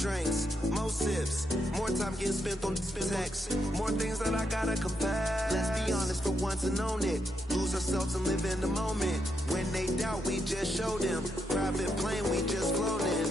drinks, more sips, more time getting spent on text, more things that I gotta confess. Let's be honest for once and own it. Lose ourselves and live in the moment. When they doubt, we just show them. Private plane, we just flown in.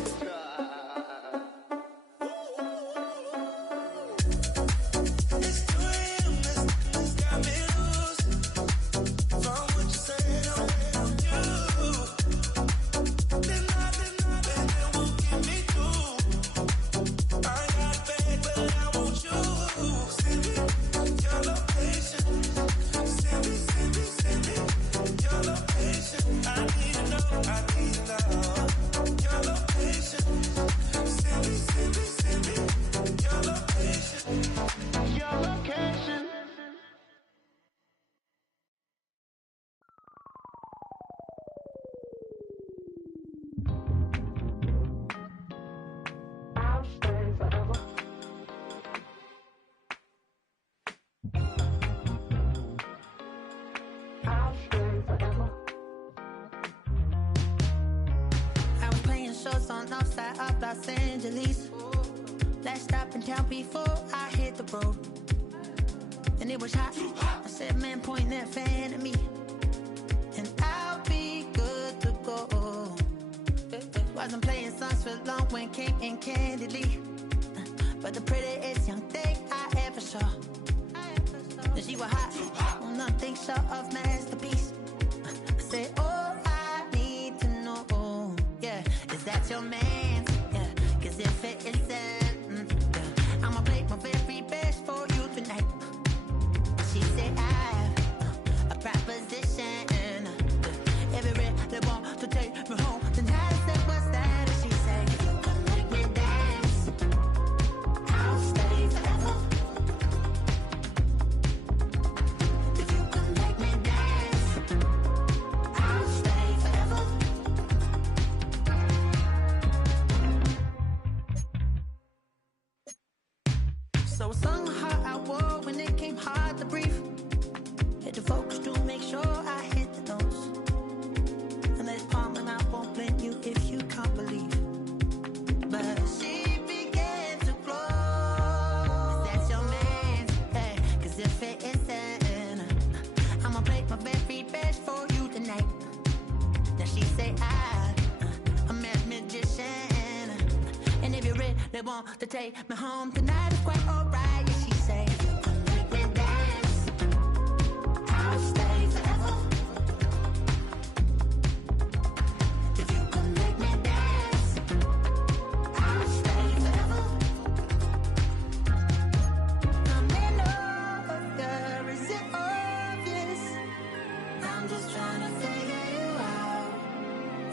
Los Angeles. Last stop in town before I hit the road. And it was hot. I said, man, point that fan at me, and I'll be good to go. Wasn't playing songs for long when came in candidly, but the prettiest young thing I ever saw. And she was hot, well, nothing short of masterpiece. I said, all I need to know, yeah, is that your man? Cause if it isn't, I'ma play my very best for you tonight. She said I have a proposition. Every red they want to take me home tonight. I said, what's that? And she said, if you can make me dance, I'll stay forever. If you can make me dance, I'll stay forever. So I sung her I wore when it came hard to breathe. Had to focus to make sure I hit the notes. And let's palm and I won't blame you if you can't believe. But she began to flow. That's your man, hey, cause if it isn't, I'ma play my very best for you tonight. Now she say I'm a magician. And if you're ready, they want to take me home tonight. It's quite alright, yeah, she say, if you can make me dance, I'll stay forever. If you can make me dance, I'll stay forever. I may know, yeah, is it obvious? I'm just trying to figure you out.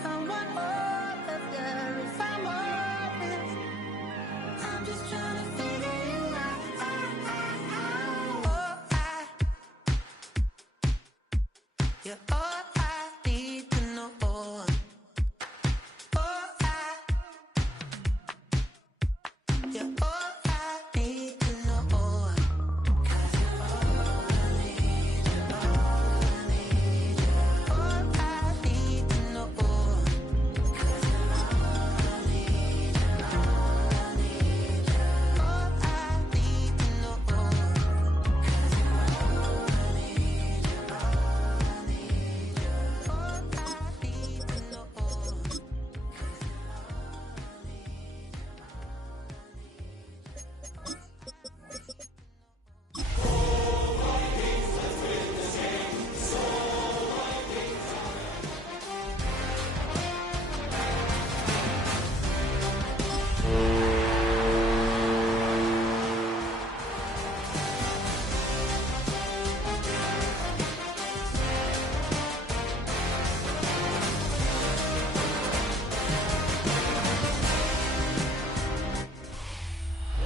I want all of you if I'm honest. I'm just trying to figure you out. You're all I need to know. You're all I need to know. 'Cause you're all I need, you're all I need, you're all I need to know. 'Cause you're all I need, you're all I need, you're all I need to know. 'Cause you're all I need, you're all I need, you're all I need to know. 'Cause you're all I need, you're all I need, you're all I need.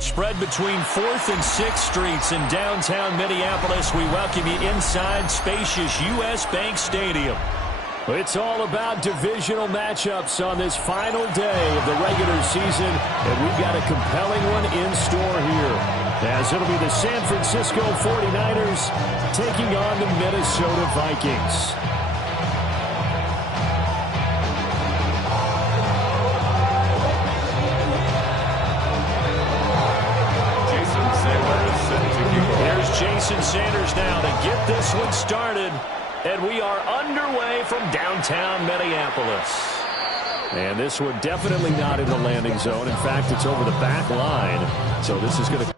Spread between 4th and 6th Streets in downtown Minneapolis. We welcome you inside spacious U.S. Bank Stadium. It's all about divisional matchups on this final day of the regular season, and we've got a compelling one in store here, as it'll be the San Francisco 49ers taking on the Minnesota Vikings. from downtown Minneapolis. And this one definitely not in the landing zone. In fact, it's over the back line. So this is going to...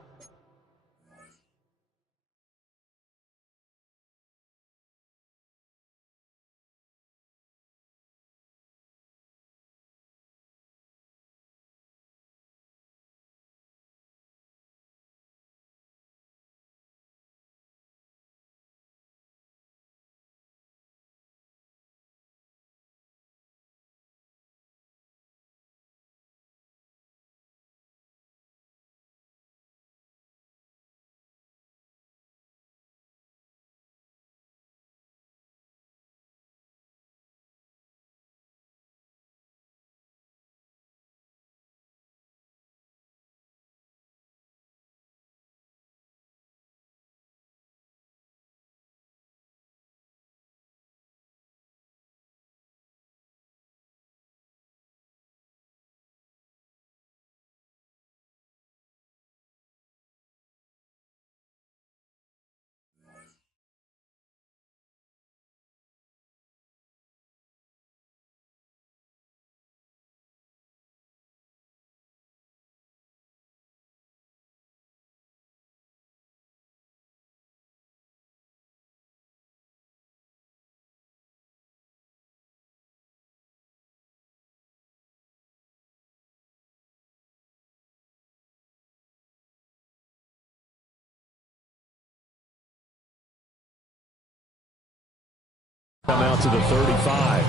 Come out to the 35.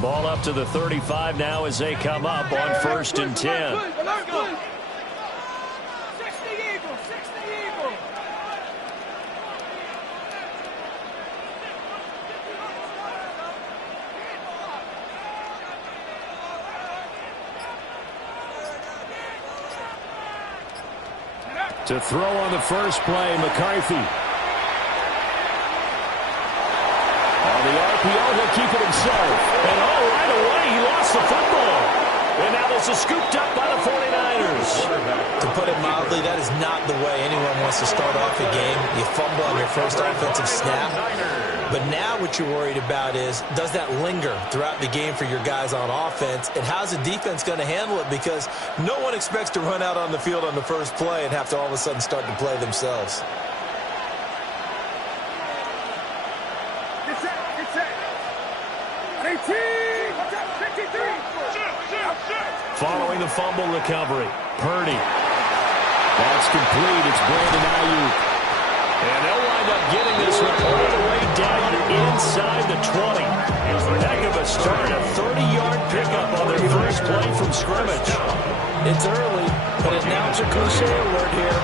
Ball up to the 35 now as they come up on 1st and 10. To throw on the first play, McCarthy. On the RPO, he'll keep it himself. And right away, he lost the football. And now this is scooped up by the 49ers. To put it mildly, that is not the way anyone wants to start off a game. You fumble on your first offensive snap. But now what you're worried about is, does that linger throughout the game for your guys on offense? And how's the defense going to handle it? Because no one expects to run out on the field on the first play and have to all of a sudden start to play themselves. Following the fumble recovery, Purdy. That's complete. It's Brandon Ayuk. And they'll wind up getting this one all the way down inside the 20. Heck of a start. A 30-yard pickup on their first play from scrimmage. It's early, but it now it's a cliche alert here.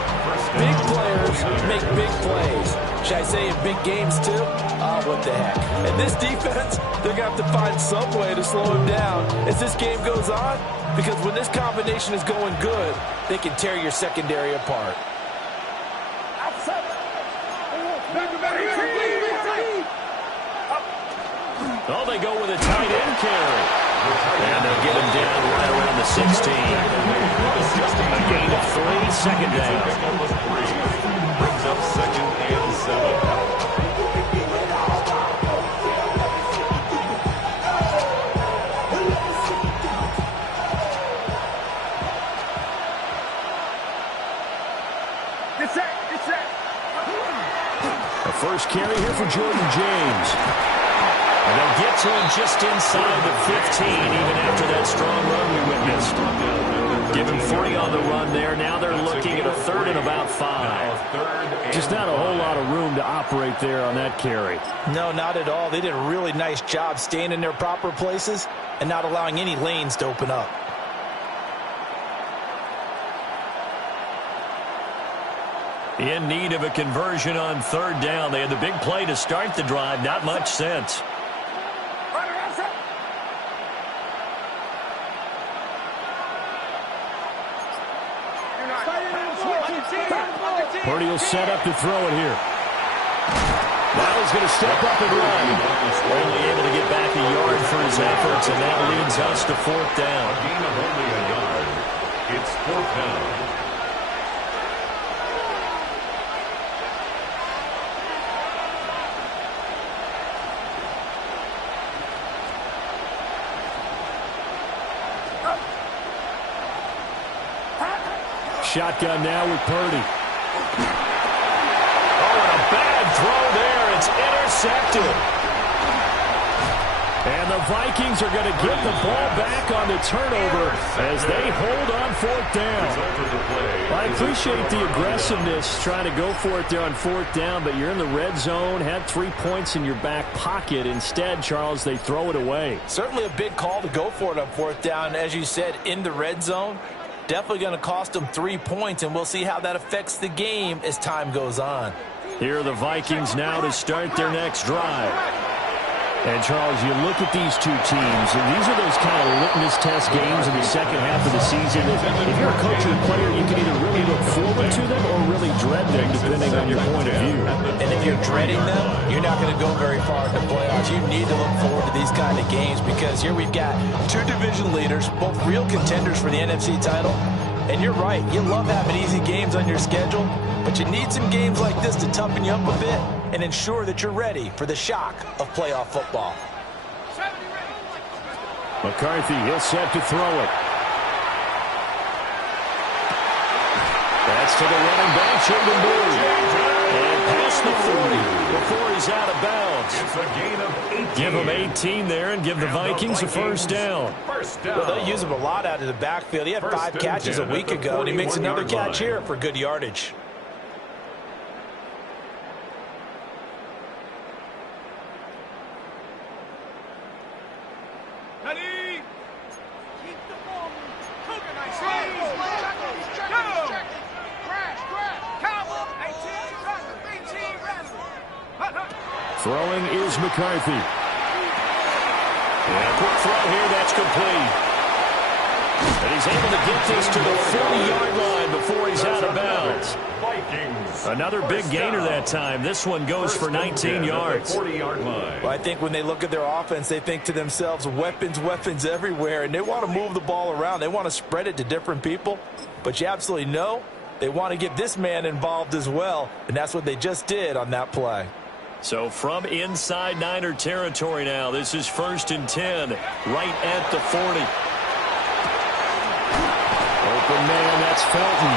Big players make big plays. Should I say in big games too? Oh, what the heck. And this defense, they're going to have to find some way to slow him down as this game goes on. Because when this combination is going good, they can tear your secondary apart. Oh, they go with a tight end carry. And they get him down right around the 16. A gain of 3, second down. Brings up 2nd and 7. First carry here for Jordan James. And they'll get to him just inside the 15, even after that strong run we witnessed. Give him 40 on the run there. Now they're looking at a 3rd and about 5. Just not a whole lot of room to operate there on that carry. No, not at all. They did a really nice job staying in their proper places and not allowing any lanes to open up. In need of a conversion on 3rd down. They had the big play to start the drive. Not much sense. Purdy will set up to throw it here. Now he's going to step up and run. Only able to get back a yard for his efforts, and that leads us to fourth down. A gain of only a yard. It's fourth down. Shotgun now with Purdy. Oh, and a bad throw there. It's intercepted. And the Vikings are going to get the ball back on the turnover as they hold on fourth down. I appreciate the aggressiveness trying to go for it there on fourth down, but you're in the red zone, had 3 points in your back pocket. Instead, Charles, they throw it away. Certainly a big call to go for it on fourth down. As you said, in the red zone. Definitely going to cost them 3 points, and we'll see how that affects the game as time goes on. Here are the Vikings now to start their next drive. And, Charles, you look at these two teams, and these are those kind of litmus test games in the second half of the season. If you're a coach or a player, you can either really look forward to them or really dread them, depending on your point of view. And if you're dreading them, you're not going to go very far in the playoffs. You need to look forward to these kind of games because here we've got two division leaders, both real contenders for the NFC title. And you're right, you love having easy games on your schedule, but you need some games like this to toughen you up a bit and ensure that you're ready for the shock of playoff football. McCarthy, he'll set to throw it. That's to the running back, Jordan Blue. And past the 40 before he's out of bounds. It's a gain of 18. Give him 18 there and give the Vikings a first down. Well, they'll use him a lot out of the backfield. He had 5 catches a week ago, and he makes another catch here for good yardage. Throwing is McCarthy. And a quick throw here, that's complete. And he's able to get this to the 40-yard line before he's out of bounds. Vikings. Another big gainer that time. This one goes for 19 yards. 40-yard line. Well, I think when they look at their offense, they think to themselves, weapons, weapons everywhere, and they want to move the ball around. They want to spread it to different people, but you absolutely know they want to get this man involved as well, and that's what they just did on that play. So from inside Niner territory now, this is 1st and 10, right at the 40. Open man, that's Felton.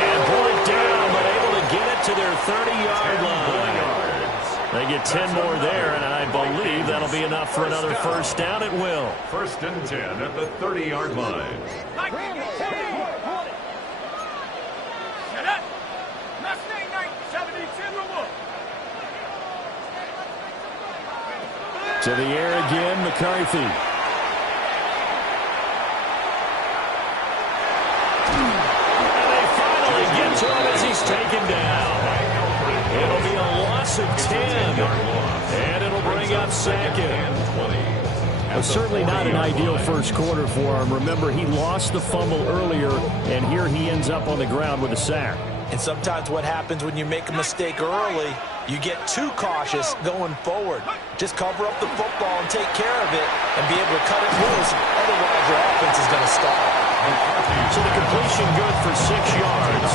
And brought down, but able to get it to their 30-yard line. They get 10 more there, and I believe that'll be enough for another first down. It will. 1st and 10 at the 30-yard line. To the air again, McCarthy. And they finally get to him as he's taken down. It'll be a loss of 10. And it'll bring up 2nd. Well, certainly not an ideal first quarter for him. Remember, he lost the fumble earlier, and here he ends up on the ground with a sack. And sometimes what happens when you make a mistake early, you get too cautious going forward. Just cover up the football and take care of it and be able to cut it loose. Otherwise, your offense is going to stall. So the completion good for 6 yards.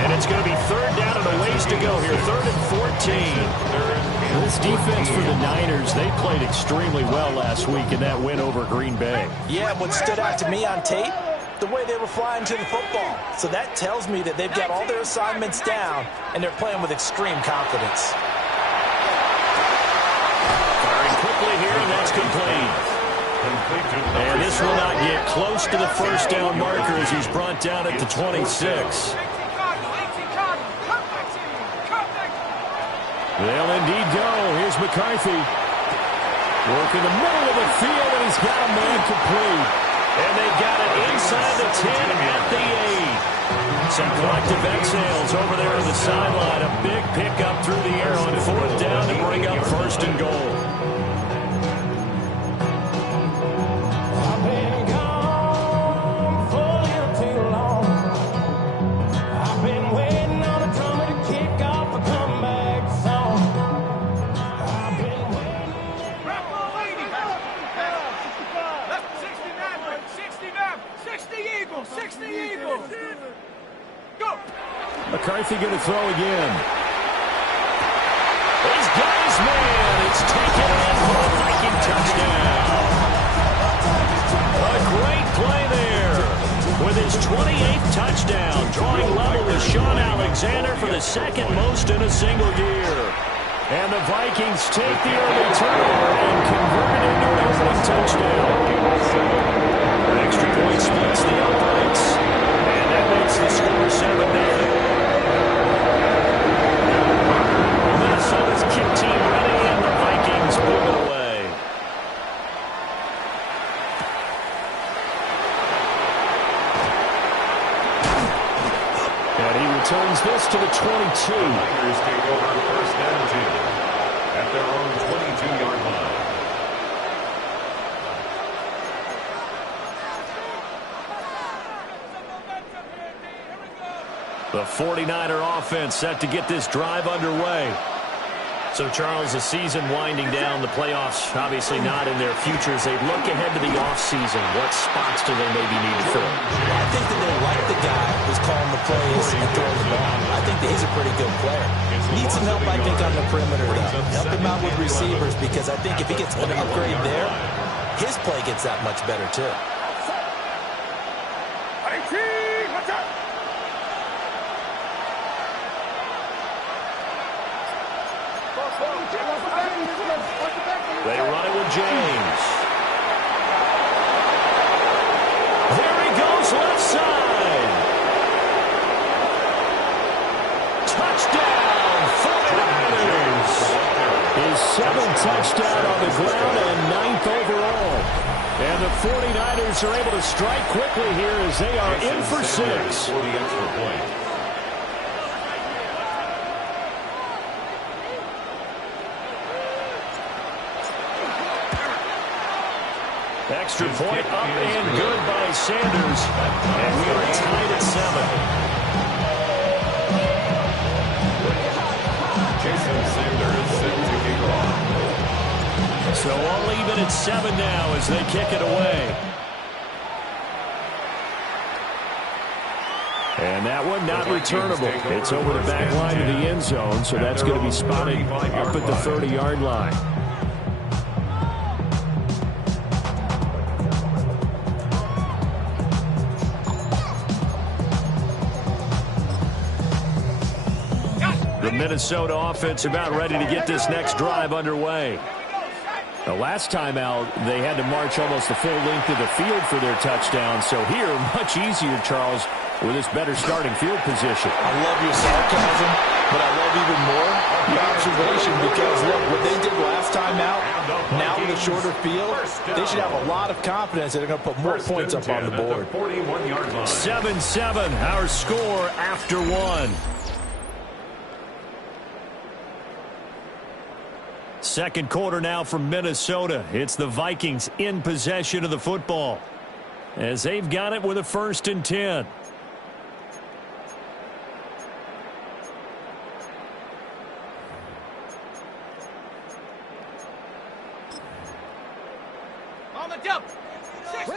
And it's going to be 3rd down and a ways to go here. 3rd and 14. This defense for the Niners, they played extremely well last week in that win over Green Bay. Yeah, what stood out to me on tape, the way they were flying to the football. So that tells me that they've got all their assignments down, and they're playing with extreme confidence. Firing quickly here, and that's complete. And this will not get close to the first down marker as he's brought down at the 26. They'll indeed go. Here's McCarthy. Working the middle of the field, and he's got a man complete. And they got it inside the 10 at the 8. Some collective exhales over there on the sideline. A big pickup through the air on 4th down to bring up 1st and goal. I've been gone for a little too long. I've been waiting on McCarthy going to throw again. He's got his man. It's taken in for a Viking touchdown. A great play there. With his 28th touchdown, drawing level with Sean Alexander for the second most in a single year. And the Vikings take the early turnover and convert it into an opening touchdown. An extra point splits the uprights. And that makes the score 7-9. Minnesota's kick team ready, and the Vikings move it away. And he returns this to the 22. Vikings take over first and 10 at their own 22-yard line. The 49er offense set to get this drive underway. So, Charles, the season winding down, the playoffs obviously not in their futures. They look ahead to the offseason. What spots do they maybe need to fill? I think that they like the guy who's calling the plays and throwing the ball. I think that he's a pretty good player. Needs some help, I think, on the perimeter, though. Help him out with receivers, because I think if he gets an upgrade there, his play gets that much better, too. They run it with James. There he goes, left side. Touchdown, 49ers. His 7th touchdown on the ground and 9th overall. And the 49ers are able to strike quickly here as they are in for 6. For the extra point. Extra point up and good by Sanders. And we are tied at 7. Jason Sanders set to kick off. So all even at 7 now as they kick it away. And that one not returnable. It's over the back line of the end zone, so that's going to be spotted up at the 30-yard line. The Minnesota offense about ready to get this next drive underway. The last time out, they had to march almost the full length of the field for their touchdown. So here, much easier, Charles, with this better starting field position. I love your sarcasm, but I love even more the observation, because, look, what they did last time out, now with a shorter field, they should have a lot of confidence that they're going to put more points up on the board. 7-7, our score after 1. Second quarter now from Minnesota. It's the Vikings in possession of the football as they've got it with a 1st and 10. On the jump. 60.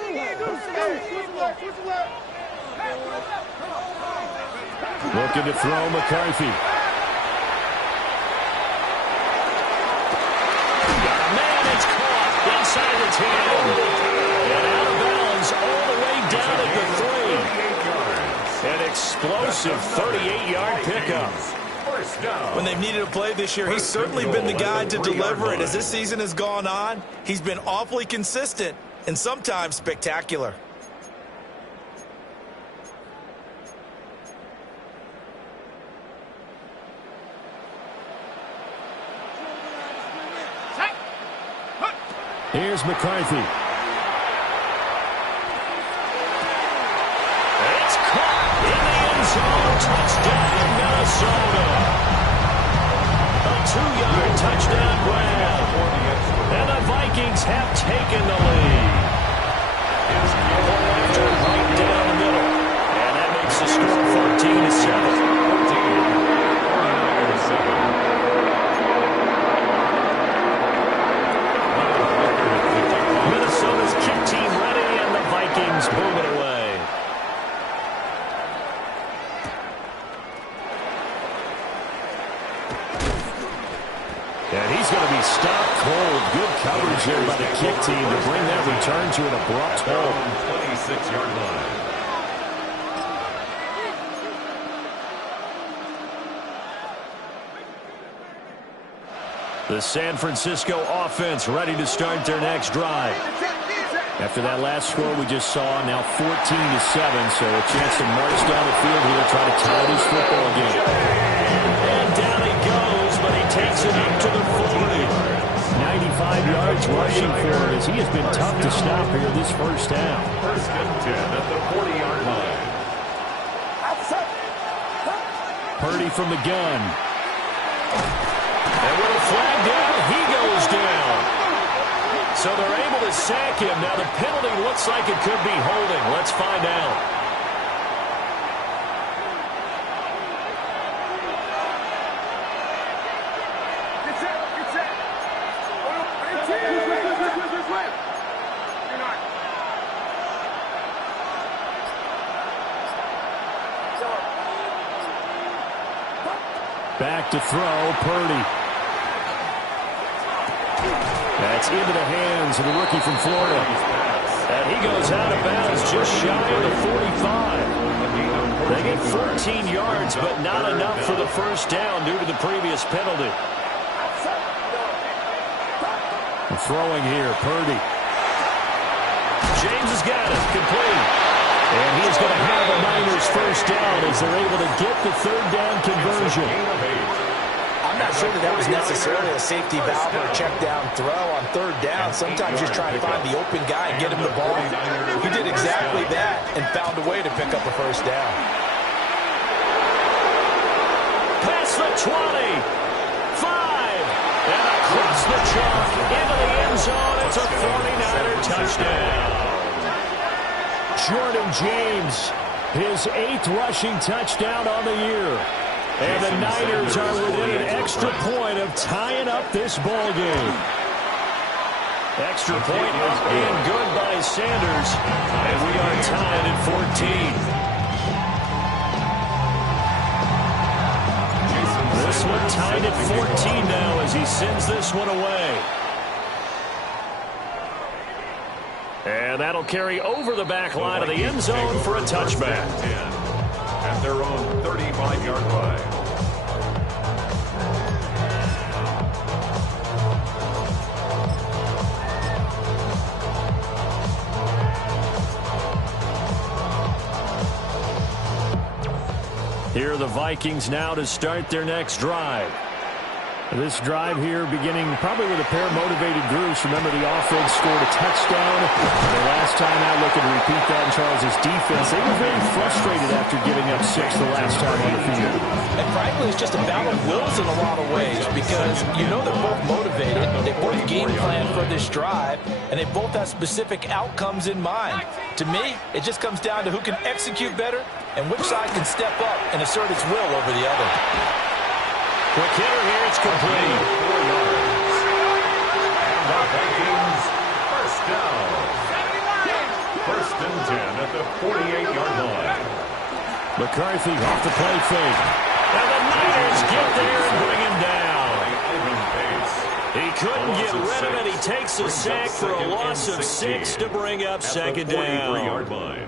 Looking to throw McCarthy. It's caught inside the 10. And out of bounds all the way down at the 3. An explosive 38-yard pickup. When they've needed a play this year, he's certainly been the guy to deliver it. As this season has gone on, he's been awfully consistent and sometimes spectacular. Here's McCarthy. It's caught in the end zone. Touchdown, Minnesota. A 2-yard touchdown grab. And the Vikings have taken the lead. After right down the middle. And that makes the score 14-7. And he's going to be stopped cold. Good coverage there by the kick team to bring that return to an abrupt halt. 26-yard line. The San Francisco offense ready to start their next drive. After that last score we just saw, now 14-7, so a chance to march down the field here, try to tie this football game. And down he goes, but he takes it up to the 40. 95 yards rushing for it, as he has been tough to stop here this first down. First and 10 at the 40-yard line. Purdy from the gun. And with a flag down, he goes down. So they're able to sack him. Now the penalty looks like it could be holding. Let's find out. Back to throw, Purdy. That's into the hands of the rookie from Florida. And he goes out of bounds just shy of the 45. They get 14 yards, but not enough for the first down due to the previous penalty. Throwing here, Purdy. James has got it, complete. And he's going to have a Niners first down as they're able to get the third down conversion. I'm not sure that was necessarily a safety valve or a check down throw on third down. Sometimes just trying to find the open guy and get him the ball. He did exactly that and found a way to pick up a first down. Past the 20, 5, and across the chalk into the end zone. It's a 49er touchdown. Jordan James, his 8th rushing touchdown on the year. And the Niners are within an extra point of tying up this ball game. Extra point up and good by Sanders. And we are tied at 14. This one tied at 14 now as he sends this one away. And that'll carry over the back line of the end zone for a touchback. At their own 35-yard line. Here are the Vikings now to start their next drive. This drive here beginning probably with a pair of motivated groups. Remember, the offense scored a touchdown. The last time out, looking to repeat that in Charles' defense. They were very frustrated after giving up 6 the last time on the field. And frankly, it's just a battle of wills in a lot of ways because you know they're both motivated. They both game plan for this drive, and they both have specific outcomes in mind. To me, it just comes down to who can execute better and which side can step up and assert its will over the other. Quick hitter here, it's complete. 4 yards. And the Vikings first down. First and 10 at the 48-yard line. McCarthy off the play fake. And the Niners get there and bring him down. He couldn't get rid of it. He takes a sack for a loss of 6 to bring up second down. 43-yard line.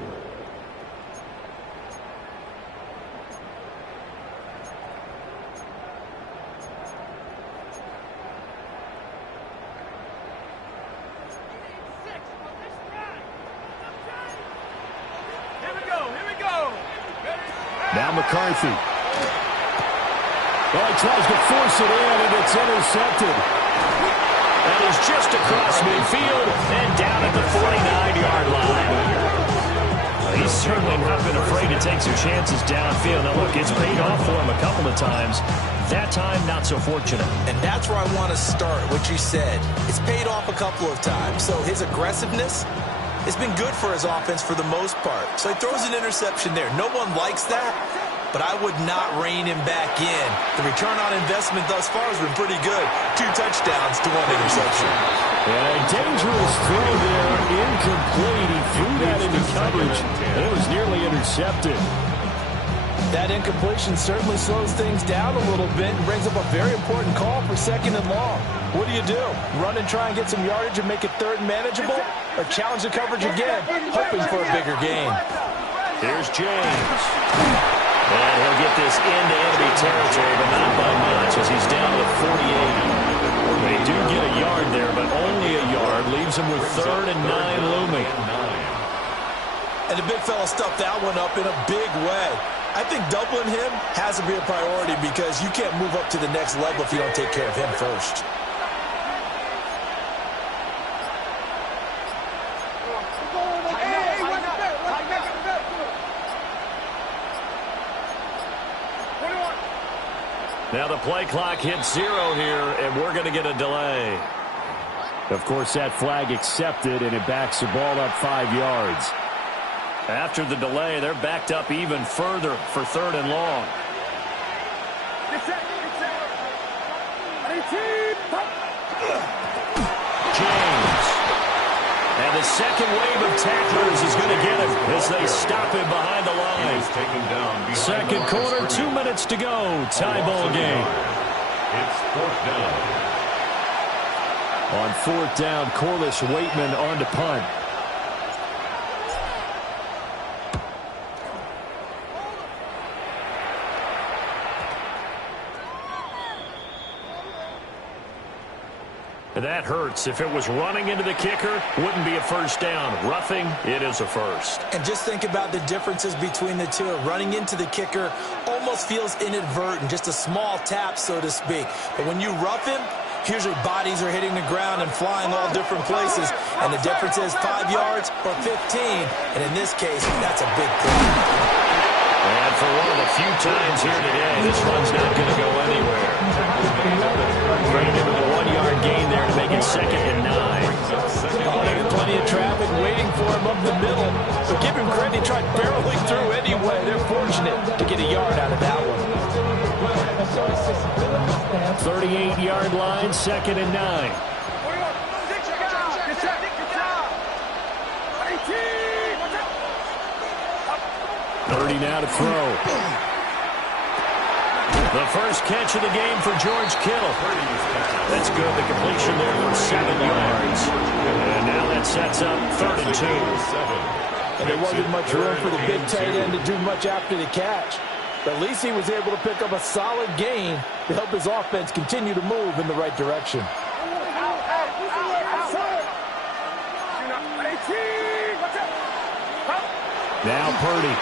Now McCarthy. Well, he tries to force it in, and it's intercepted. That is just across midfield and down at the 49-yard line. He's certainly not been afraid to take some chances downfield. Now, look, it's paid off for him a couple of times. That time, not so fortunate. And that's where I want to start, what you said. It's paid off a couple of times. So his aggressiveness has been good for his offense for the most part. So he throws an interception there. No one likes that, but I would not rein him back in. The return on investment thus far has been pretty good. 2 touchdowns to 1 interception. And a dangerous throw there, incomplete. He threw that into coverage, and it was nearly intercepted. That incompletion certainly slows things down a little bit and brings up a very important call for 2nd and long. What do? Run and try and get some yardage and make it 3rd and manageable? Or challenge the coverage again, hoping for a bigger gain? Here's James. And he'll get this into enemy territory, but not by much as he's down to the 48. They do get a yard there, but only a yard. Leaves him with 3rd and 9 looming. And the big fella stuffed that one up in a big way. I think doubling him has to be a priority because you can't move up to the next level if you don't take care of him first. Now the play clock hits 0 here, and we're going to get a delay. Of course, that flag accepted, and it backs the ball up 5 yards. After the delay, they're backed up even further for 3rd and long. James. And the second wave of tacklers is going to get him as they stop him behind the line. Second quarter, 2 minutes to go. Tie ball game. It's 4th down. On 4th down, Corliss Waitman on to punt. And that hurts. If it was running into the kicker, wouldn't be a first down. Roughing, it is a first. And just think about the differences between the two. Running into the kicker almost feels inadvertent, just a small tap, so to speak. But when you rough him, usually bodies are hitting the ground and flying all different places. And the difference is 5 yards or 15. And in this case, that's a big play. And for one of the few times here today, this one's not going to go anywhere. Credited with a 1-yard gain there to make it 2nd and 9. Oh, there's plenty of traffic waiting for him up the middle. But give him credit, he tried barreling through anyway. They're fortunate to get a yard out of that one. 38-yard line, 2nd and 9. 30 now to throw. The first catch of the game for George Kittle. That's good. The completion there for 7 yards. And now that sets up 3rd and 2. And there wasn't much room for the big tight end to do much after the catch. But at least he was able to pick up a solid gain to help his offense continue to move in the right direction. Now Purdy.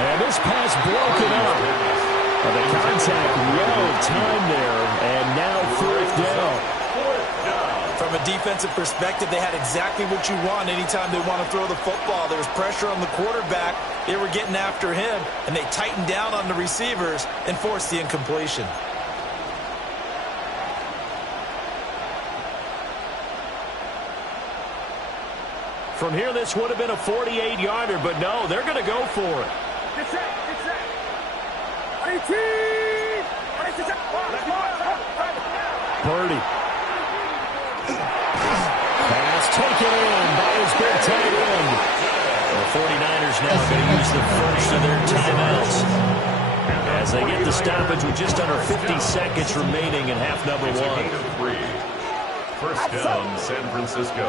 And this pass broken up. The contact well timed there, and now 4th down. From a defensive perspective, they had exactly what you want anytime they want to throw the football. There was pressure on the quarterback. They were getting after him, and they tightened down on the receivers and forced the incompletion. From here, this would have been a 48-yarder, but no, they're going to go for it. Purdy. Pass taken in by his big tight end. The 49ers now going to use the first of their timeouts as they get the stoppage with just under 50 seconds remaining in half number 1. First down, San Francisco.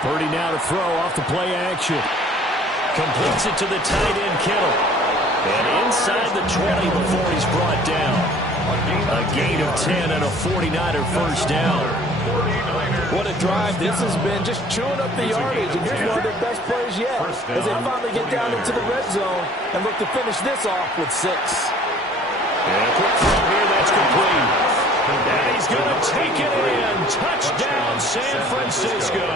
Purdy now to throw off the play action. Completes it to the tight end, Kittle. And inside the 20 before he's brought down. A gain of 10 and a 49er first down. What a drive this has been, just chewing up the yardage. And here's one of their best plays yet as they finally get down into the red zone and look to finish this off with 6. And a quick throw here, that's complete. And he's going to take it in. Touchdown, San Francisco.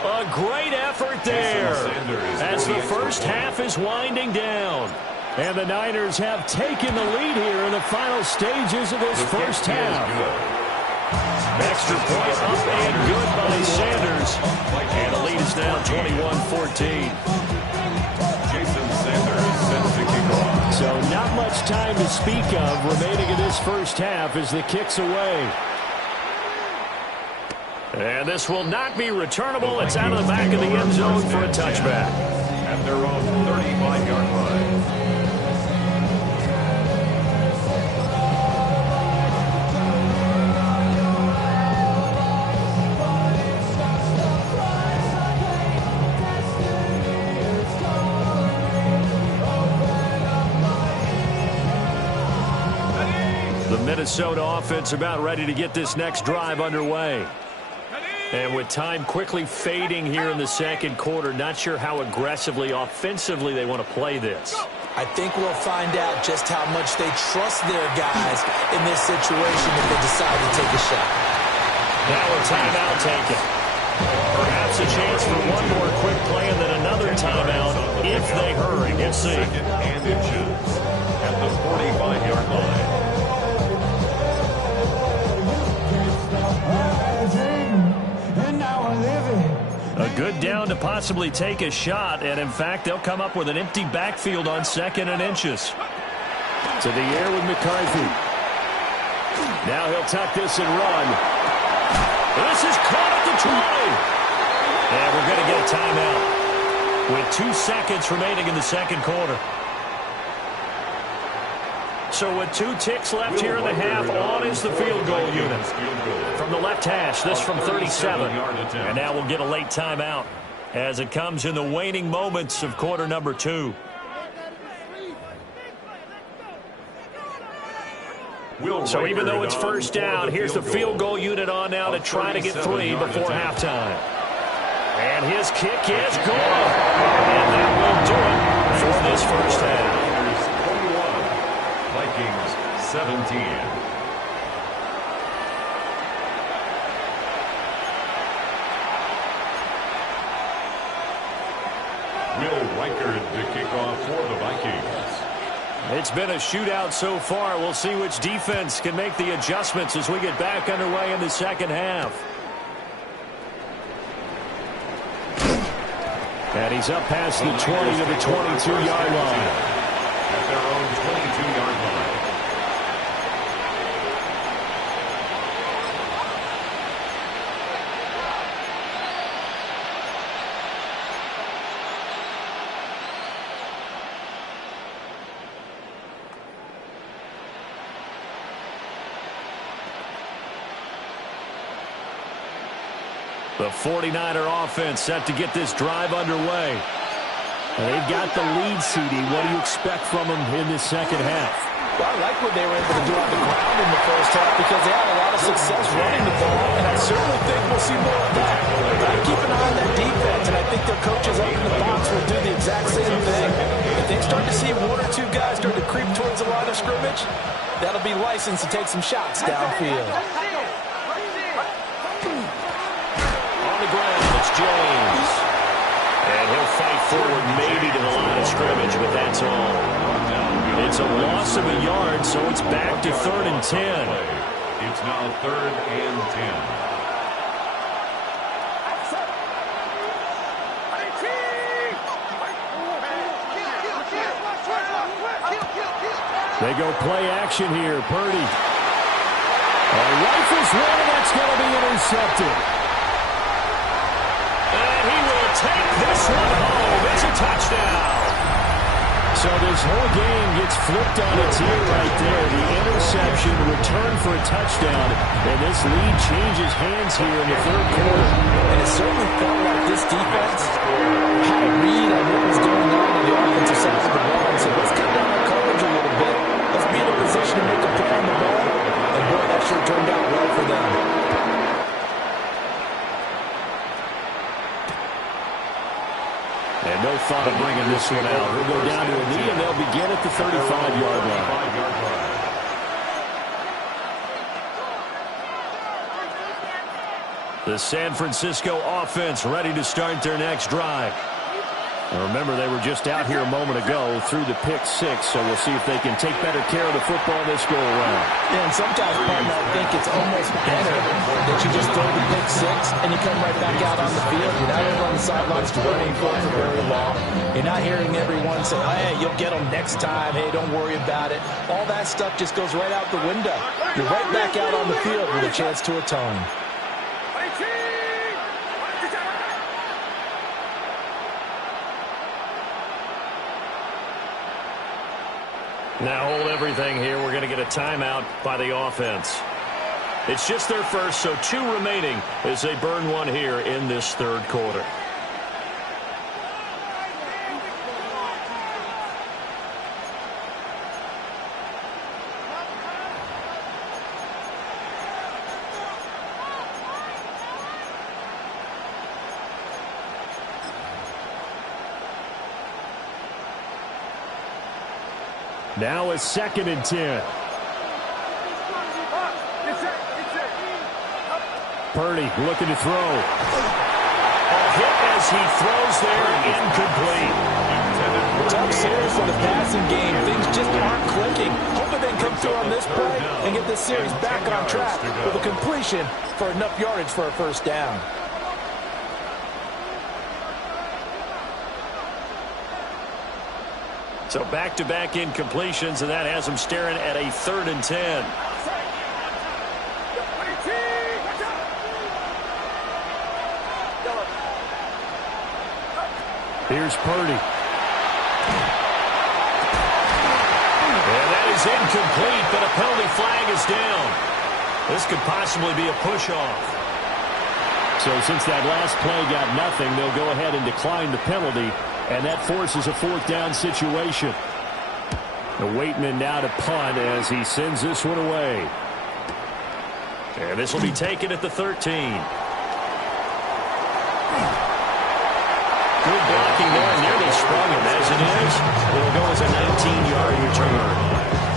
A great effort there as the first half is winding down. And the Niners have taken the lead here in the final stages of this first half. Extra point up and good by Sanders. And the lead is now 21-14. Jason Sanders sends the kick off. So not much time to speak of remaining in this first half as the kick's away. And this will not be returnable. It's out of the back of the end zone for a touchback. At their own 35-yard line. The Minnesota offense about ready to get this next drive underway. And with time quickly fading here in the second quarter, not sure how aggressively, offensively they want to play this. I think we'll find out just how much they trust their guys in this situation if they decide to take a shot. Now a timeout taken. Perhaps a chance for one more quick play and then another timeout if they hurry. We'll see. Second and inches at the 45-yard line. A good down to possibly take a shot, and in fact, they'll come up with an empty backfield on second and inches. To the air with McCarthy. Now he'll tuck this and run. This is caught at the 20. And we're going to get a timeout with 2 seconds remaining in the second quarter. So with 2 ticks left here in the half, on is the field goal unit. From the left hash, this from 37. And now we'll get a late timeout as it comes in the waning moments of quarter number 2. So even though it's first down, here's the field goal unit on now to try to get 3 before halftime. And his kick is good. And that will do it for this first half. Vikings 17. Will Reichard to kick off for the Vikings. It's been a shootout so far. We'll see which defense can make the adjustments as we get back underway in the second half. And he's up past the 20 to the 22-yard line. At their own 22-yard line. The 49er offense set to get this drive underway. They've got the lead, CD. What do you expect from them in this second half? Well, I like what they were able to do on the ground in the first half because they had a lot of success running the ball, and I certainly think we'll see more of that. But keep an eye on that defense, and I think their coaches up in the box will do the exact same thing. If they start to see 1 or 2 guys start to creep towards the line of scrimmage, that'll be licensed to take some shots downfield. On the ground, it's James. And he'll fight forward maybe to the line of scrimmage, but that's all. It's a loss of a yard, so it's back to 3rd and 10. It's now 3rd and 10. They go play action here. Purdy. Rifles one, that's going to be intercepted. And he will take this one home. It's a touchdown. So this whole game gets flipped on its ear right there. The interception returned for a touchdown. And this lead changes hands here in the third quarter. And it certainly felt like this defense had a read on what was going on the offensive side of the ball. And so let's cut down our coverage a little bit. Let's be in a position to make a play on the ball. And boy, that sure turned out well for them. And no thought of bringing this one out. He'll go down to a knee, and they'll begin at the 35-yard line. The San Francisco offense ready to start their next drive. And remember, they were just out here a moment ago through the pick 6, so we'll see if they can take better care of the football this go around. Yeah, and sometimes, partner, I think it's almost better that you just throw the pick 6 and you come right back out on the field. You're not over on the sidelines running for very long. You're not hearing everyone say, hey, you'll get them next time. Hey, don't worry about it. All that stuff just goes right out the window. You're right back out on the field with a chance to atone. Now hold everything here. We're going to get a timeout by the offense. It's just their first, so 2 remaining as they burn one here in this third quarter. Now it's 2nd and 10. Purdy looking to throw. A hit as he throws there, incomplete. Tough series for the passing game. Things just aren't clicking. Hoping they can come through on this play and get this series back on track with a completion for enough yardage for a first down. So back-to-back incompletions, and that has them staring at a 3rd and 10. Here's Purdy. And that is incomplete, but a penalty flag is down. This could possibly be a push-off. So since that last play got nothing, they'll go ahead and decline the penalty. And that forces a 4th down situation. The Waitman now to punt as he sends this one away. And this will be taken at the 13. Good blocking there. Nearly sprung him. As it is, it'll go as a 19-yard return.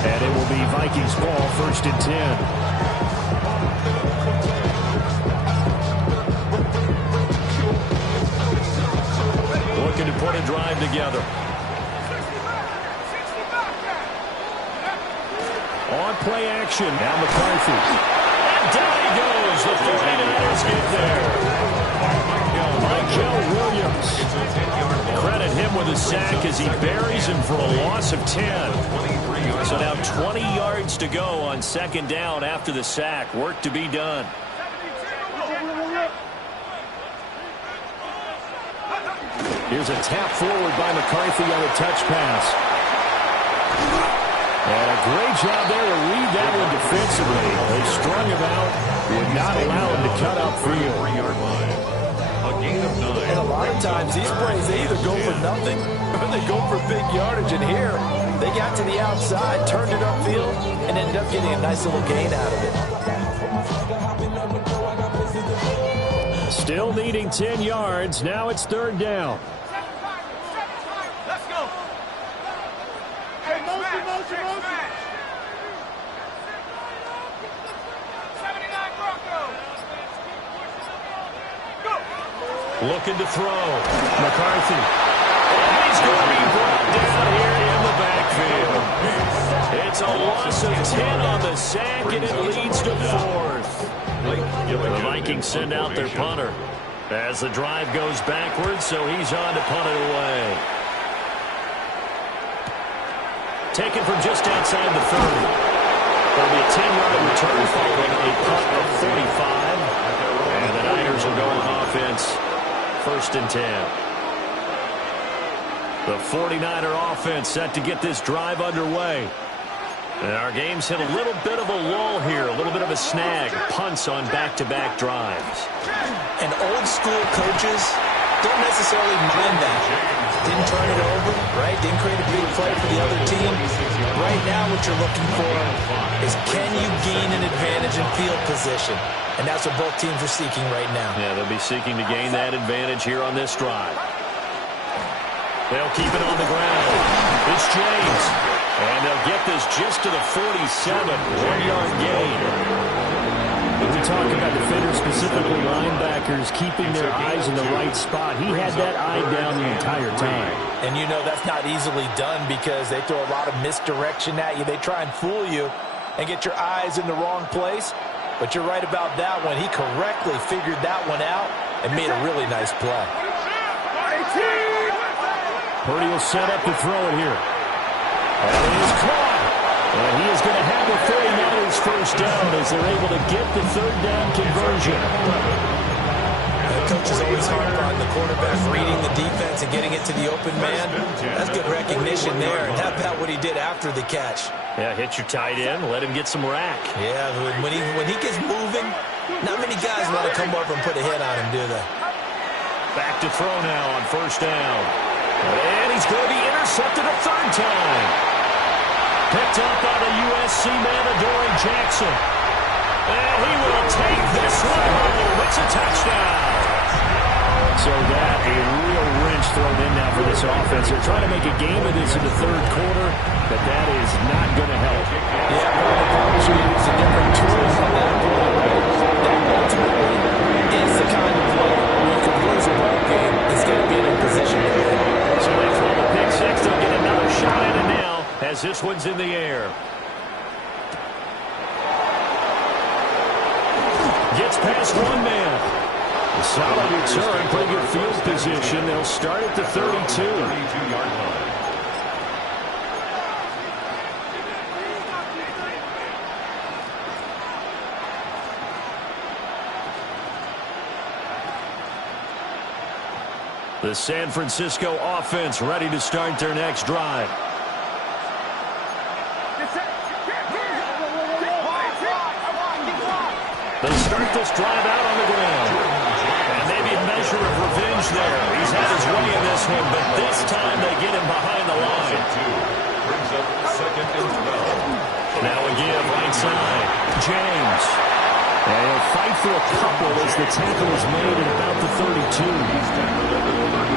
And it will be Vikings ball, 1st and 10. Looking to put a drive together. On play action. Now McCarthy. And down he goes. The 49ers get there. Michael Williams. Credit him with a sack as he buries him for a loss of 10. So now 20 yards to go on 2nd down after the sack. Work to be done. Here's a tap forward by McCarthy on a touch pass. And a great job there to read that one defensively. They strung him out, would not allow him to cut upfield. And a lot of times these plays, they either go for nothing or they go for big yardage. And here, they got to the outside, turned it upfield, and ended up getting a nice little gain out of it. Still needing 10 yards. Now it's 3rd down. Let's go. Hey, motion. 79 Broncos. Go. Looking to throw. McCarthy. And he's going to be brought down here in the backfield. It's a loss of 10 on the sack, and it leads to 4th. The Vikings send out their punter as the drive goes backwards, so he's on to punt it away. Taken from just outside the 30. There'll be a 10-yard return following a punt of 45. And the Niners will go on offense, 1st and 10. The 49er offense set to get this drive underway. And our game's hit a little bit of a lull here, a little bit of a snag. Punts on back-to-back drives. And old school coaches don't necessarily mind that. Didn't turn it over, right? Didn't create a big play for the other team. Right now what you're looking for is can you gain an advantage in field position? And that's what both teams are seeking right now. Yeah, they'll be seeking to gain that advantage here on this drive. They'll keep it on the ground. It's James. And they'll get this just to the 47, 1-yard gain. When we talk about defenders, specifically linebackers, keeping their eyes in the right spot, he had that eye down the entire time. And you know that's not easily done because they throw a lot of misdirection at you. They try and fool you and get your eyes in the wrong place. But you're right about that one. He correctly figured that one out and made a really nice play. Purdy will set up to throw it here. And it is caught. And he is going to have the 49ers first down as they're able to get the 3rd down conversion. The coach is always hard on the quarterback reading the defense. defense and getting it to the open man. That's good recognition there. And how about what he did after the catch? Yeah, hit your tight end, let him get some rack. Yeah, when he gets moving, not many guys want to come over and put a hit on him, do they? Back to throw now on first down. And he's going to be intercepted a third time. Picked up by the USC man, Adoree Jackson. And he will take this one home. It's a touchdown. So that a real wrench thrown in now for this offense. They're trying to make a game of this in the third quarter, but that is not going to help. Yeah, Brian Parks used a different tool on that play, right? That ultimately is the kind of play you could lose a ball game instead of being in position to win. So they throw the pick six. They'll get another shot at it now as this one's in the air. Gets past one man. A solid return, pretty good field position. They'll start at the 32. 32-yard line. The San Francisco offense ready to start their next drive. They'll start this drive out on the ground. And maybe a measure of revenge there. He's had his way in this one, but this time they get him behind the line. Brings up second and 12. Now a give right side. James. And he'll fight for a couple as the tackle is made at about the 32.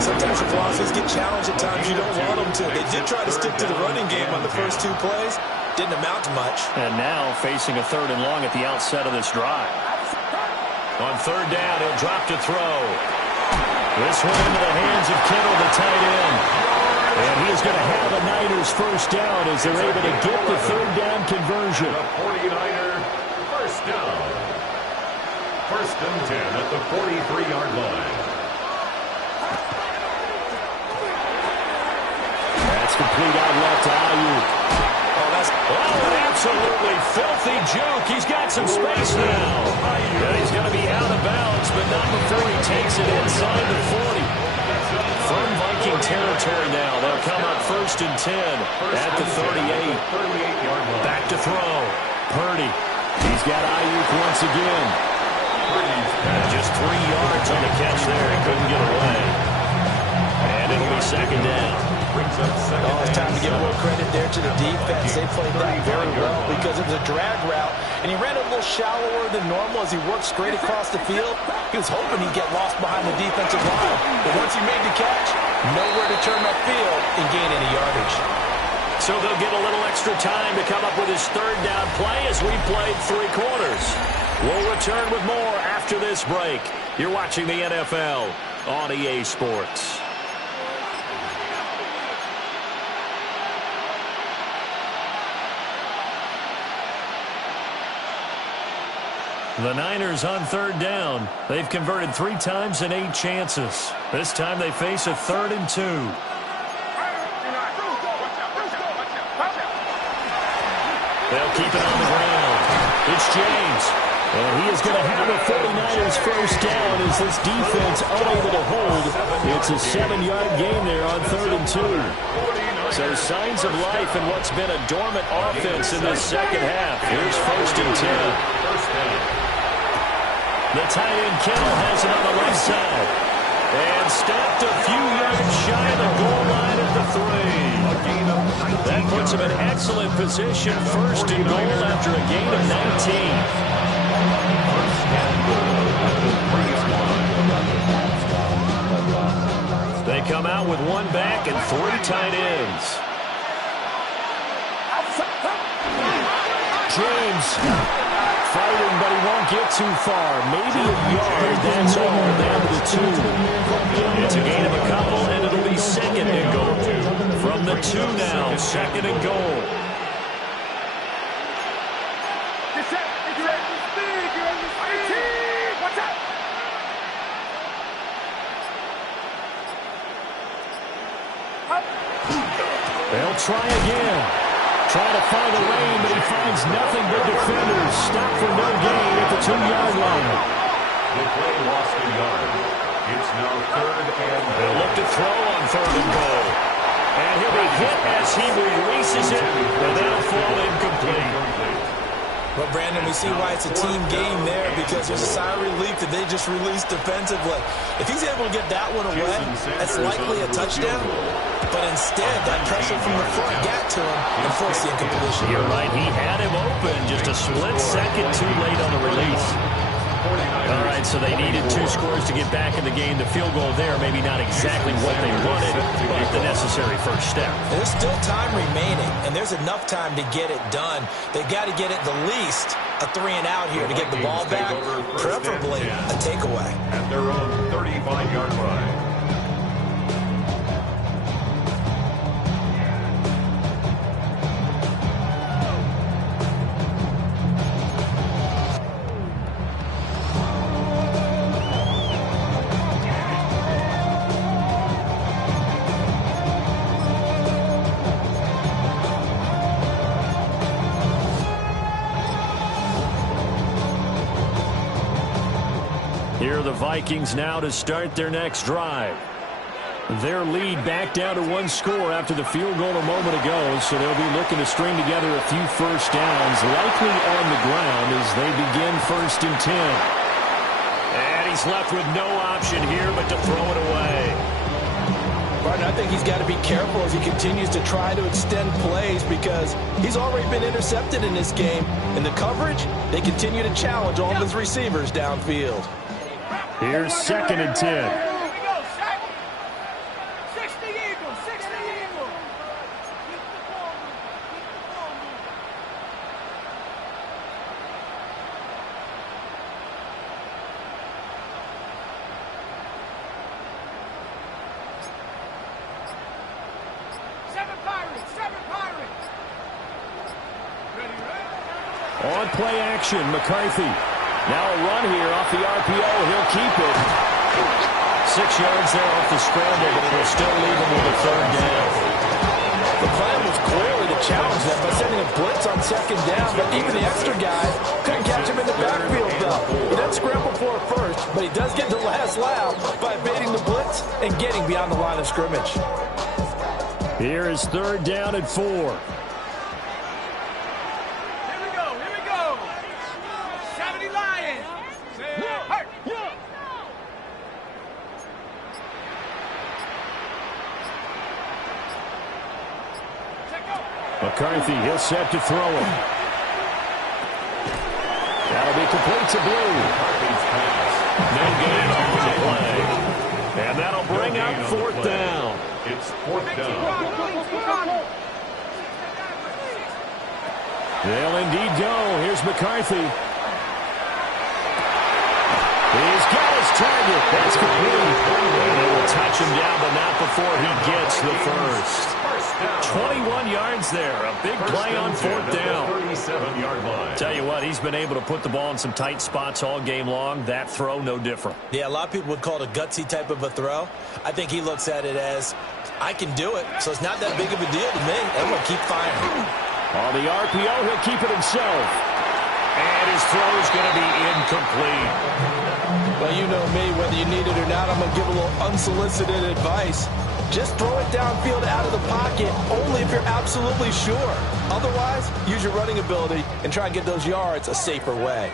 Sometimes your philosophies get challenged at times you don't want them to. They did try to stick to the running game on the first two plays. Didn't amount to much. And now facing a third and long at the outset of this drive. On third down, he'll drop to throw. This one into the hands of Kittle, the tight end. And he's going to have a Niners first down as they're able to get the third down conversion. The 49er first down. First and 10 at the 43-yard line. That's complete out left to Ayuk. Oh, an absolutely filthy juke. He's got some space now. And he's going to be out of bounds, but not before he takes it inside the 40. From Viking territory now. They'll come up first and 10 at the 38. Back to throw. Purdy. He's got Ayuk once again. Just 3 yards on the catch there. He couldn't get away. And it'll be second down. Oh, it's time to give a little credit there to the defense. They played that very well because it was a drag route, and he ran a little shallower than normal as he worked straight across the field. He was hoping he'd get lost behind the defensive line, but once he made the catch, nowhere to turn upfield and gain any yardage. So they'll get a little extra time to come up with his third down play as we played 3 quarters. We'll return with more after this break. You're watching the NFL on EA Sports. The Niners on third down. They've converted 3 times and 8 chances. This time they face a 3rd and 2. They'll keep it on the ground. It's James. And he is going to have a 49ers first down as this defense unable to hold. It's a 7-yard gain there on 3rd and 2. So signs of life in what's been a dormant offense in this second half. Here's first and 10. The tight end Kittle has it on the left side. And stopped a few yards shy of the goal line at the 3. That puts him in excellent position. First and goal after a gain of 19. They come out with 1 back and 3 tight ends. James fighting, but he won't get too far. Maybe a yard, that's all, down to the 2. It's a gain of a couple, and it'll be second and goal. From the 2 now, second and goal. They'll try again. Trying to find a lane, but he finds nothing but defenders. Stop for no gain at the 2-yard line. The play lost a yard. It's now 3rd and They'll look to throw on 3rd and goal. And he'll be hit as he releases it, and that'll fall incomplete. Well, Brandon, we see why it's a team game there, because there's a sigh of relief that they just released defensively. If he's able to get that one away, that's likely a touchdown. But instead, that pressure from the front got to him and forced the incompletion. You're right. He had him open, just a split second too late on the release. All right, so they needed 2 scores to get back in the game. The field goal there, maybe not exactly what they wanted, but the necessary first step. There's still time remaining, and there's enough time to get it done. They've got to get at the least a 3-and-out here to get the ball back, preferably a takeaway. At their own 35-yard line. Here are the Vikings now to start their next drive. Their lead back down to 1 score after the field goal a moment ago, so they'll be looking to string together a few first downs, likely on the ground as they begin 1st and 10. And he's left with no option here but to throw it away. Martin, I think he's got to be careful as he continues to try to extend plays, because he's already been intercepted in this game. In the coverage, they continue to challenge all of his receivers downfield. Here's 2nd and 10. Here we go, Shaq. 60 Eagles, 60 Eagles. Keep the ball moving. Keep the ball moving. Seven Pirates. Ready. On play action, McCarthy. Now a run here off the RPO. He'll keep it. 6 yards there off the scramble, but it'll still leave him with a 3rd down. The plan was clearly to challenge them by sending a blitz on 2nd down, but even the extra guy couldn't catch him in the backfield, though. He doesn't scramble for it first, but he does get the last laugh by evading the blitz and getting beyond the line of scrimmage. Here is 3rd down and 4. McCarthy, he'll set to throw it. That'll be complete to Blue. No gain on the play. And that'll bring up 4th down. It's 4th down. They'll indeed go. Here's McCarthy. He's got his target. That's complete. And they will touch him down, but not before he gets the first. 21 yards there. A big play on 4th down. 37-yard line. Tell you what, he's been able to put the ball in some tight spots all game long. That throw, no different. Yeah, a lot of people would call it a gutsy type of a throw. I think he looks at it as, I can do it, so it's not that big of a deal to me. I'm going to keep firing. On the RPO, he'll keep it himself. And his throw is going to be incomplete. Well, you know me, whether you need it or not, I'm going to give a little unsolicited advice. Just throw it downfield out of the pocket only if you're absolutely sure. Otherwise, use your running ability and try and get those yards a safer way.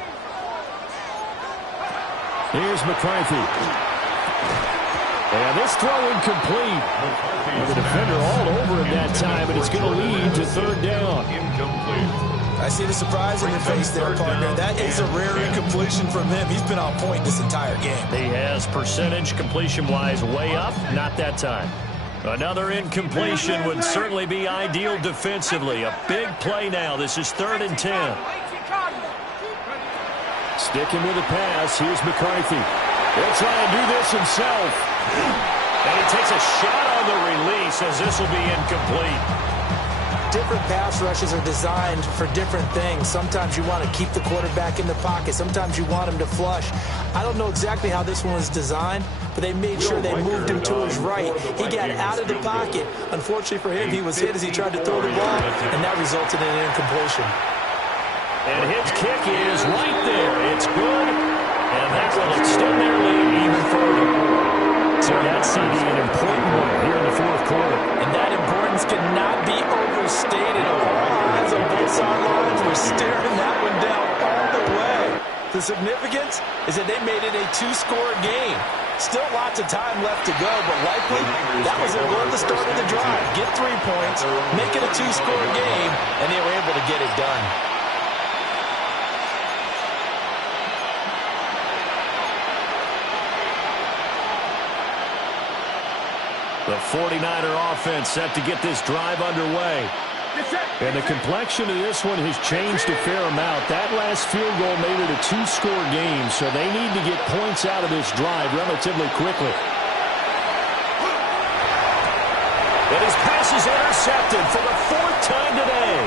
Here's McCarthy. And this throw incomplete. The defender all over him that time, and it's going to lead to 3rd down. Incomplete. I see the surprise in your face there, partner. That is a rare incompletion from him. He's been on point this entire game. He has percentage completion-wise way up. Not that time. Another incompletion would certainly be ideal defensively. A big play now. This is 3rd and 10. Sticking with the pass. Here's McCarthy. He'll try and do this himself. And he takes a shot on the release as this will be incomplete. Different pass rushes are designed for different things. Sometimes you want to keep the quarterback in the pocket. Sometimes you want him to flush. I don't know exactly how this one was designed, but they made sure they moved him to his right. He got out of the pocket. Unfortunately for him, he was hit as he tried to throw the ball, and that resulted in an incompletion. And his kick is right there. It's good, and that will extend their lead even further. So So that CD, an important one here in the fourth quarter. And that importance cannot be overstated. All eyes on both sidelines were staring that one down all the way. The significance is that they made it a two-score game. Still lots of time left to go, but likely that was their goal at the start of the drive. Get 3 points, make it a two-score game, and they were able to get it done. The 49er offense set to get this drive underway. And the complexion of this one has changed a fair amount. That last field goal made it a two-score game, so they need to get points out of this drive relatively quickly. And his pass is intercepted for the 4th time today.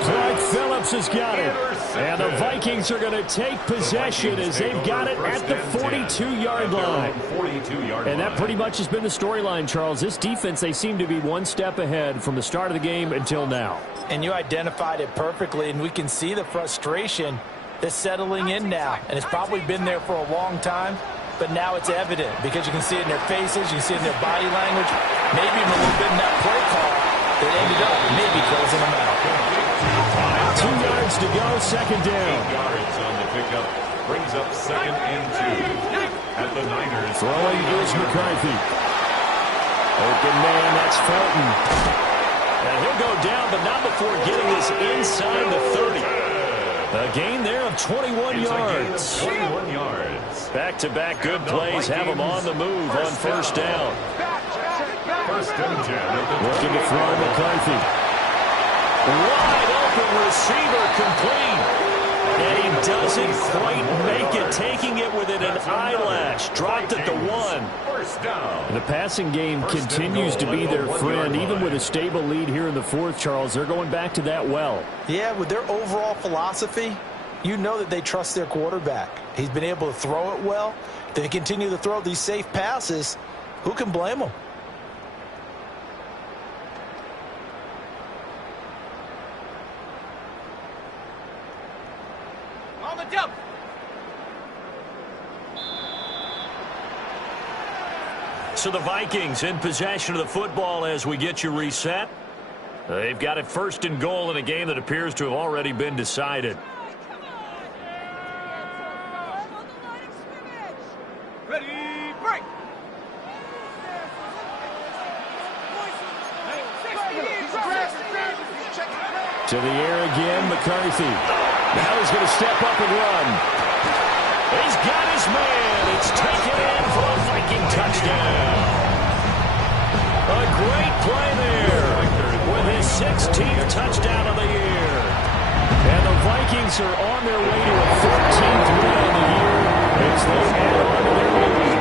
Clyde Phillips has got it. And the Vikings are going to take possession as they've got it at the 42-yard line. And that pretty much has been the storyline, Charles. This defense, they seem to be one step ahead from the start of the game until now. And you identified it perfectly, and we can see the frustration that's settling in now. And it's probably been there for a long time, but now it's evident because you can see it in their faces, you can see it in their body language, maybe even a little bit in that play call that ended up maybe closing them out. 2 yards to go, second down. 8 yards on the pickup. Brings up 2nd and 2. At the Niners. Throwing is McCarthy. Open man, that's Felton. And he'll go down, but not before getting this inside the 30. A gain there of 21 yards. 21 yards. Back-to-back good plays have them on the move on first down. 1st and 10. Looking to throw McCarthy. Wide open receiver complete. And he doesn't quite make it, taking it within an eyelash. Dropped at the 1. First down. And the passing game continues to be their friend. Even with a stable lead here in the 4th, Charles, they're going back to that well. Yeah, with their overall philosophy, you know that they trust their quarterback. He's been able to throw it well. They continue to throw these safe passes. Who can blame them? On the jump. So the Vikings in possession of the football as we get you reset. They've got it 1st and goal in a game that appears to have already been decided. Ready, break. To the air again, McCarthy. Now he's going to step up and run. He's got his man. It's taken in for a Viking touchdown. A great play there with his 16th touchdown of the year. And the Vikings are on their way to a 13th win on the year as they add on to their lead.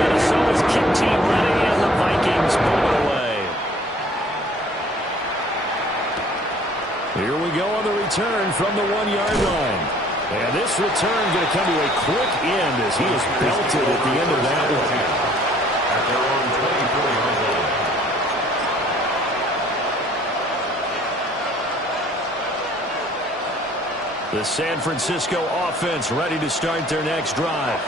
Minnesota's kick team ready, and the Vikings move it away. Here we go on the return from the 1-yard line. And this return going to come to a quick end as he is belted at the end of that one. At their own 24-yard line. The San Francisco offense ready to start their next drive.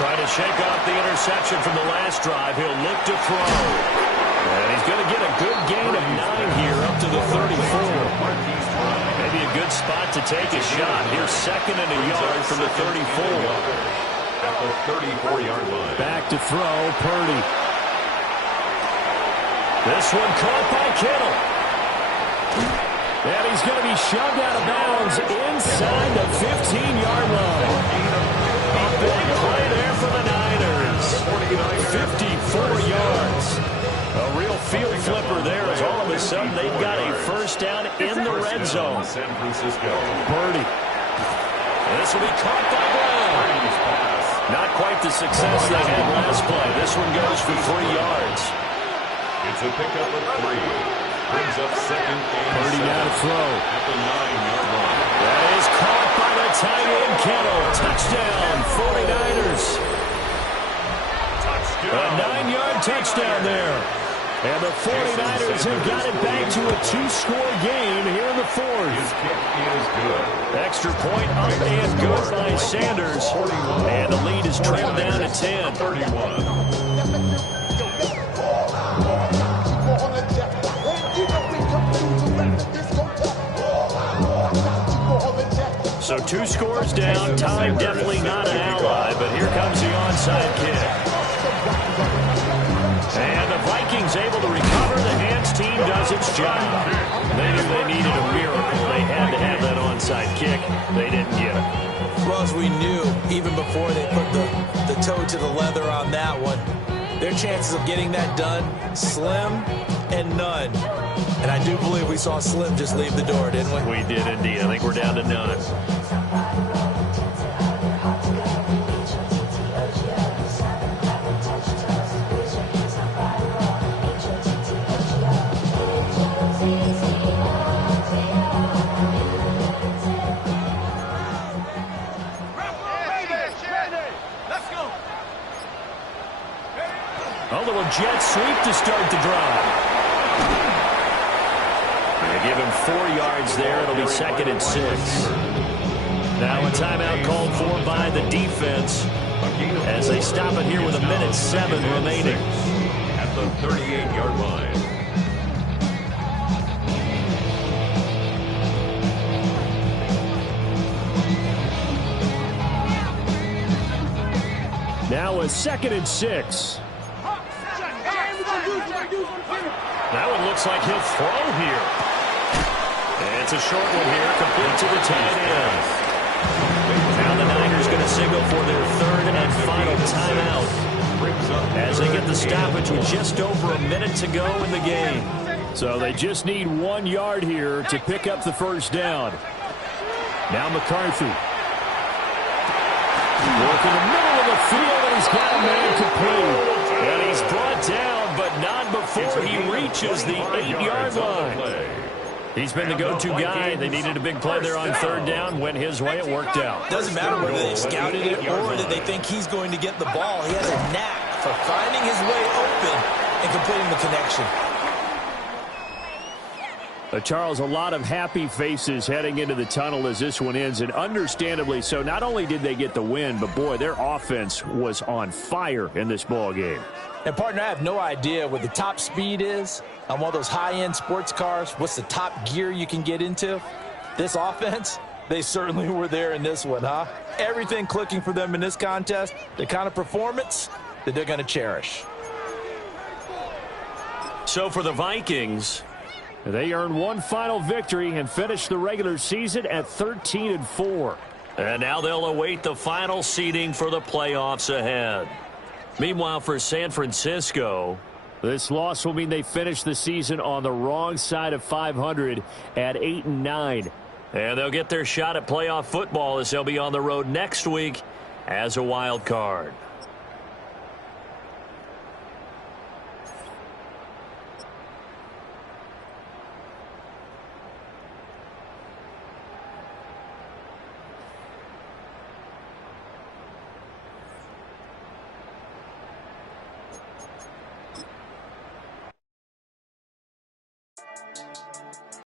Trying to shake off the interception from the last drive. He'll look to throw. And he's going to get a good gain of 9 here up to the 34. Maybe a good spot to take a shot. Here's 2nd and a yard from the 34. At the 34-yard line. Back to throw, Purdy. This one caught by Kittle. And he's going to be shoved out of bounds inside the 15-yard line. A big play there for the Niners. 54 yards. A real field flipper there as all of a sudden they've got a first down in the red zone. San Francisco. Purdy. This will be caught by Brown. Not quite the success they had last play. This one goes for 3 yards. It's a pickup of 3. Brings up 2nd and Purdy now to throw. At the 9-yard line. That is caught by the tight end, Kittle. Touchdown, 49ers. Touchdown. A 9-yard touchdown there. And the 49ers have got it back to a two-score game here in the fourth. His kick is good. Extra point up and good by Sanders. And the lead is trimmed down to 10. 31. So 2 scores down. Time definitely not an ally, but here comes the onside kick. And the Vikings able to recover. The hands team does its job. They knew they needed a miracle. They had to have that onside kick. They didn't get it. Well, as we knew, even before they put the toe to the leather on that one, their chances of getting that done, slim and none. And I do believe we saw Slim just leave the door, didn't we? We did indeed. I think we're down to none. A little jet sweep to start the drive. They give him 4 yards there. It'll be 2nd and 6. Now a timeout called for by the defense as they stop it here with 1:07 remaining. At the 38-yard line. Now a 2nd and 6. That one looks like he'll throw here. And it's a short one here, complete to the tight end. Now the Niners going to signal for their 3rd and final timeout as they get the stoppage with just over a minute to go in the game. So they just need 1 yard here to pick up the first down. Now McCarthy. Working the middle of the field, and he's got a man complete. And he's brought down, but not before he reaches the 8-yard line. He's been the go-to guy. They needed a big play there on 3rd down. Went his way. It worked out. Doesn't matter whether they scouted it or that they think he's going to get the ball. He has a knack for finding his way open and completing the connection. Charles, a lot of happy faces heading into the tunnel as this one ends, and understandably so. Not only did they get the win, but, boy, their offense was on fire in this ball game. And, partner, I have no idea what the top speed is on one of those high-end sports cars. What's the top gear you can get into? This offense, they certainly were there in this one, huh? Everything clicking for them in this contest, the kind of performance that they're going to cherish. So for the Vikings, they earn one final victory and finish the regular season at 13-4. And now they'll await the final seeding for the playoffs ahead. Meanwhile, for San Francisco, this loss will mean they finish the season on the wrong side of 500 at 8-9. And they'll get their shot at playoff football as they'll be on the road next week as a wild card.